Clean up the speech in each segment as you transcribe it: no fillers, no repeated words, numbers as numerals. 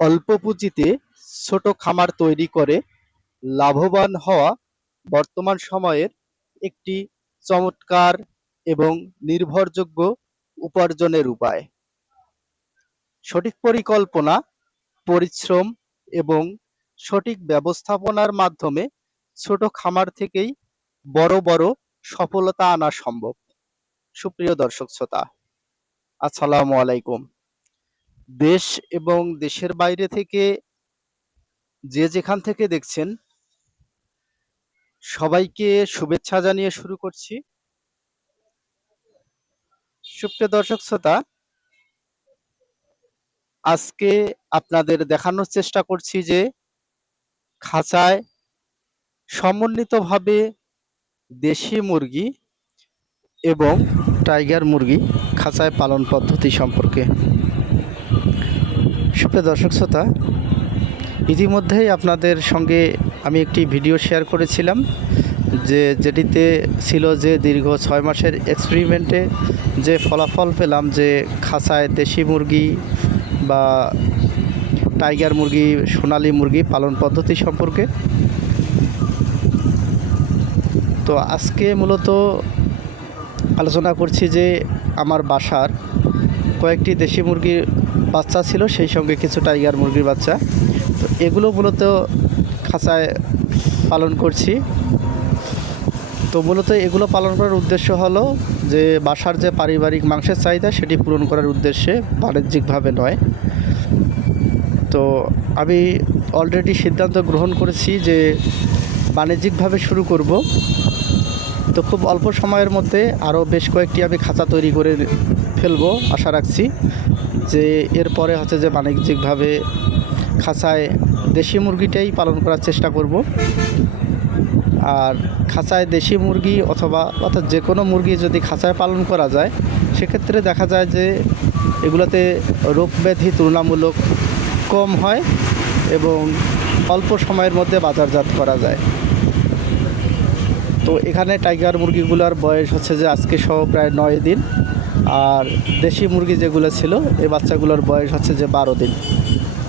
অল্প পুঁজিতে ছোট খামার তৈরি করে লাভবান হওয়া বর্তমান সময়ের একটি চমৎকার এবং নির্ভরযোগ্য উপার্জনের উপায়। সঠিক পরিকল্পনা, পরিশ্রম এবং সঠিক ব্যবস্থাপনার মাধ্যমে ছোট খামার থেকেই বড় বড় সফলতা আনা সম্ভব। সুপ্রিয় দর্শক শ্রোতা, আসসালামু আলাইকুম। দেশ এবং দেশের বাইরে থেকে যে যেখান থেকে দেখছেন, সবাইকে শুভেচ্ছা জানিয়ে শুরু করছি। সুপ্রিয় দর্শক শ্রোতা, আজকে আপনাদের দেখানোর চেষ্টা করছি যে খাঁচায় সমন্বিতভাবে দেশি মুরগি এবং টাইগার মুরগি খাঁচায় পালন পদ্ধতি সম্পর্কে। সুপ্রিয় দর্শক শ্রোতা, ইতিমধ্যেই আপনাদের সঙ্গে আমি একটি ভিডিও শেয়ার করেছিলাম যেটিতে ছিল যে দীর্ঘ 6 মাসের এক্সপেরিমেন্টে যে ফলাফল পেলাম যে খাঁচায় দেশি মুরগি বা টাইগার মুরগি, সোনালী মুরগি পালন পদ্ধতি সম্পর্কে। তো আজকে মূলত আলোচনা করছি যে আমার বাসার কয়েকটি দেশি মুরগির বাচ্চা ছিল, সেই সঙ্গে কিছু টাইগার মুরগির বাচ্চা। তো এগুলো মূলত খাঁচায় পালন করছি। তো মূলত এগুলো পালন করার উদ্দেশ্য হলো যে বাসার যে পারিবারিক মাংসের চাহিদা সেটি পূরণ করার উদ্দেশ্যে, বাণিজ্যিকভাবে নয়। তো আমি অলরেডি সিদ্ধান্ত গ্রহণ করেছি যে বাণিজ্যিকভাবে শুরু করব। তো খুব অল্প সময়ের মধ্যে আরও বেশ কয়েকটি আমি খাঁচা তৈরি করে ফেলবো আশা রাখছি, যে এরপরে হচ্ছে যে বাণিজ্যিকভাবে খাঁচায় দেশি মুরগিটাই পালন করার চেষ্টা করব। আর খাঁচায় দেশি মুরগি অর্থাৎ যে কোনো মুরগি যদি খাঁচায় পালন করা যায়, সেক্ষেত্রে দেখা যায় যে এগুলোতে রোগ ব্যাধি তুলনামূলক কম হয় এবং অল্প সময়ের মধ্যে বাজারজাত করা যায়। তো এখানে টাইগার মুরগিগুলোর বয়স হচ্ছে যে আজকে সহ প্রায় 9 দিন, আর দেশি মুরগি যেগুলো ছিল এই বাচ্চাগুলোর বয়স হচ্ছে যে 12 দিন।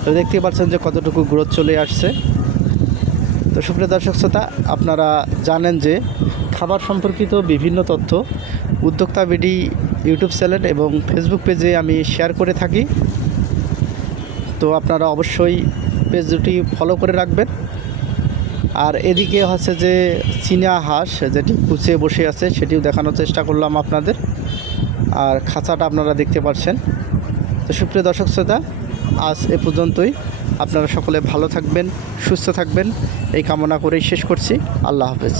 তো দেখতেই পাচ্ছেন যে কতটুকু গ্রোথ চলে আসছে। তো সুপ্রিয় দর্শক শ্রোতা, আপনারা জানেন যে খাবার সম্পর্কিত বিভিন্ন তথ্য উদ্যোক্তা বিডি ইউটিউব চ্যানেল এবং ফেসবুক পেজে আমি শেয়ার করে থাকি। তো আপনারা অবশ্যই পেজ দুটি ফলো করে রাখবেন। আর এদিকে হচ্ছে যে চীনা হাঁস যেটি কুচে বসে আছে সেটিও দেখানোর চেষ্টা করলাম আপনাদের। আর খাঁচাটা আপনারা দেখতে পাচ্ছেন। তো সুপ্রিয় দর্শক শ্রোতা, আজ এ পর্যন্তই। আপনারা সকলে ভালো থাকবেন, সুস্থ থাকবেন এই কামনা করেই শেষ করছি। আল্লাহ হাফেজ।